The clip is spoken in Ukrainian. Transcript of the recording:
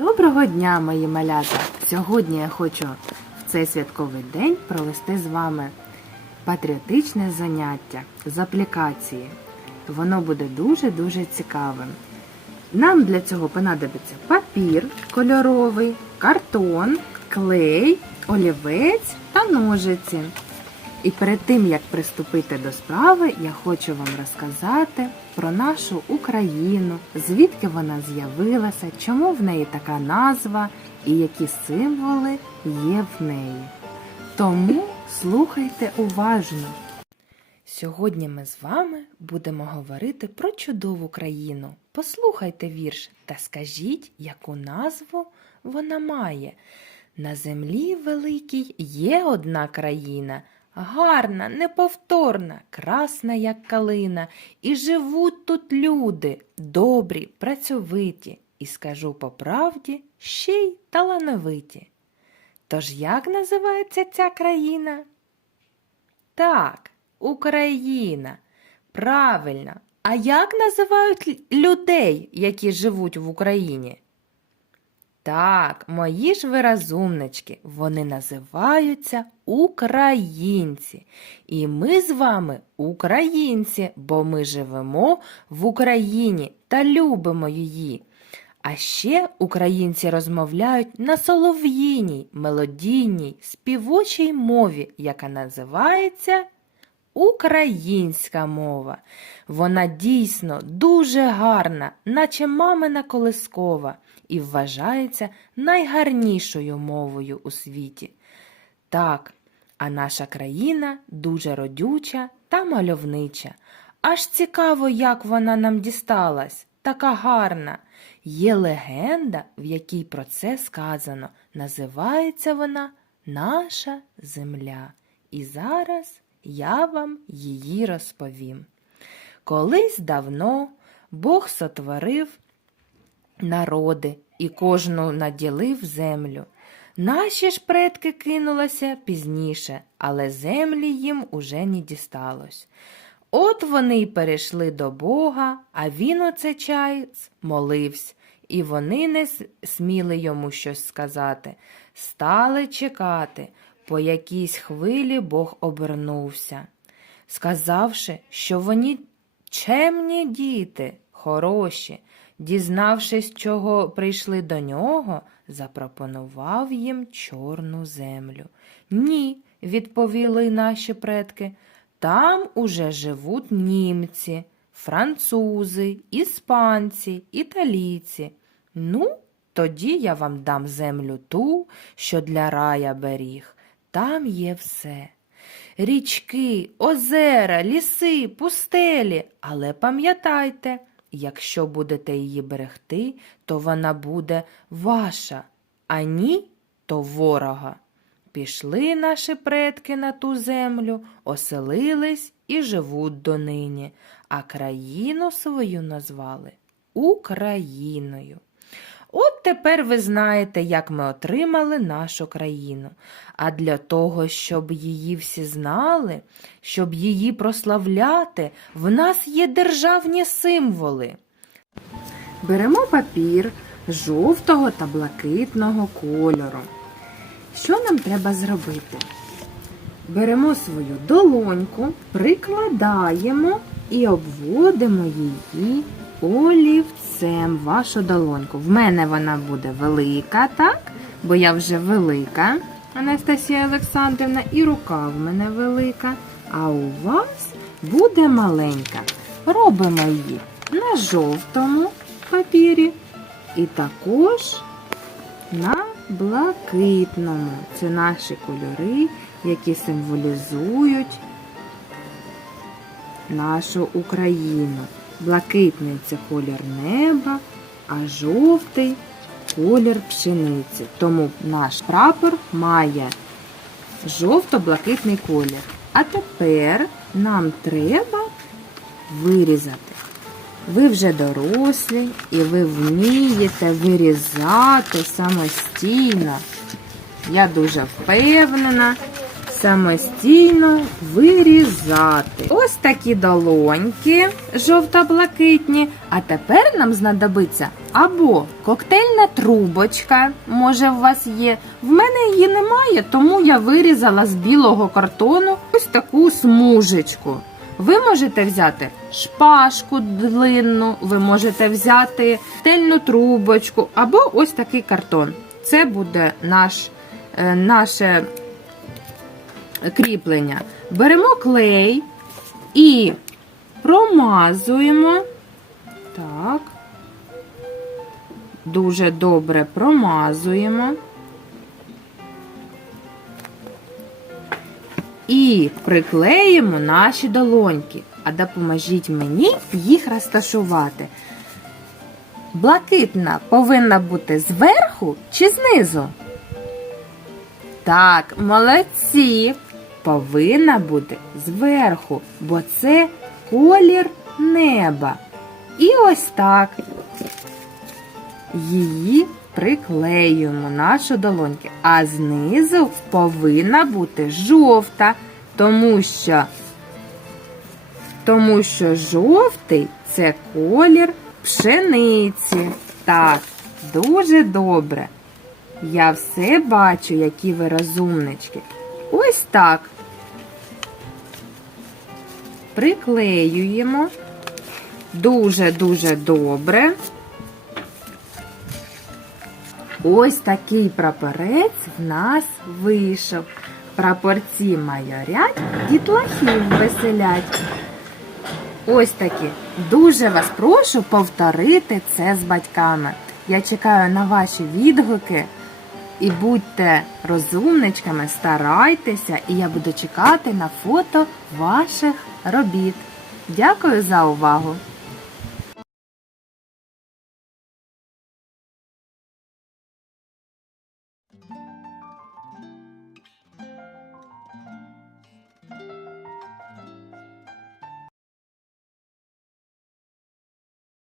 Доброго дня, мої малята! Сьогодні я хочу в цей святковий день провести з вами патріотичне заняття з аплікації. Воно буде дуже-дуже цікавим. Нам для цього понадобиться папір кольоровий, картон, клей, олівець та ножиці. І перед тим як приступити до справи, я хочу вам розказати про нашу Україну, звідки вона з'явилася, чому в неї така назва і які символи є в неї. Тому слухайте уважно. Сьогодні ми з вами будемо говорити про чудову країну. Послухайте вірш та скажіть, яку назву вона має. На землі великій є одна країна, гарна, неповторна, красна, як калина, і живуть тут люди, добрі, працьовиті, і скажу по правді, ще й талановиті. Тож як називається ця країна? Так, Україна. Правильно. А як називають людей, які живуть в Україні? Так, мої ж ви розумнички, вони називаються українці. І ми з вами українці, бо ми живемо в Україні та любимо її. А ще українці розмовляють на солов'їній, мелодійній, співочій мові, яка називається Українська мова. Вона дійсно дуже гарна, наче мамина колискова, і вважається найгарнішою мовою у світі. Так, а наша країна дуже родюча та мальовнича. Аж цікаво, як вона нам дісталась, така гарна. Є легенда, в якій про це сказано. Називається вона Наша земля. І зараз я вам її розповім. Колись давно Бог сотворив народи і кожну наділив землю. Наші ж предки кинулися пізніше, але землі їм уже не дісталось. От вони й перейшли до Бога, а він оце час молився, і вони не сміли йому щось сказати. Стали чекати, по якійсь хвилі Бог обернувся, сказавши, що вони чемні діти, хороші, дізнавшись, чого прийшли до нього, запропонував їм чорну землю. Ні, відповіли наші предки, там уже живуть німці, французи, іспанці, італійці. Ну, тоді я вам дам землю ту, що для рая беріг. Там є все. Річки, озера, ліси, пустелі. Але пам'ятайте, якщо будете її берегти, то вона буде ваша, а ні, то ворога. Пішли наші предки на ту землю, оселились і живуть донині, а країну свою назвали Україною. От тепер ви знаєте, як ми отримали нашу країну. А для того, щоб її всі знали, щоб її прославляти, в нас є державні символи. Беремо папір жовтого та блакитного кольору. Що нам треба зробити? Беремо свою долоньку, прикладаємо і обводимо її олівцем вашу долоньку. В мене вона буде велика, так? Бо я вже велика, Анастасія Олександрівна, і рука в мене велика. А у вас буде маленька. Робимо її на жовтому папірі і також на блакитному. Це наші кольори, які символізують нашу Україну. Блакитний це колір неба, а жовтий колір пшениці. Тому наш прапор має жовто-блакитний колір. А тепер нам треба вирізати. Ви вже дорослі і ви вмієте вирізати самостійно. Я дуже впевнена. Самостійно вирізати. Ось такі долоньки жовто-блакитні. А тепер нам знадобиться або коктейльна трубочка, може, у вас є. В мене її немає, тому я вирізала з білого картону ось таку смужечку. Ви можете взяти шпажку длинну, ви можете взяти тельну трубочку або ось такий картон. Це буде наш, е, наше кріплення. Беремо клей і промазуємо. Так. Дуже добре промазуємо. І приклеїмо наші долоньки. А допоможіть мені їх розташувати. Блакитна повинна бути зверху чи знизу? Так, молодці. Повинна бути зверху, бо це колір неба. І ось так. Її приклеюємо нашу долоньки. А знизу повинна бути жовта, тому що, тому що жовтий це колір пшениці. Так, дуже добре. Я все бачу, які ви розумнички. Ось так. Приклеюємо. Дуже-дуже добре. Ось такий прапорець в нас вийшов. Прапорці майорять, дітлахів веселять. Ось такі. Дуже вас прошу повторити це з батьками. Я чекаю на ваші відгуки. І будьте розумничками, старайтеся, і я буду чекати на фото ваших робіт. Дякую за увагу!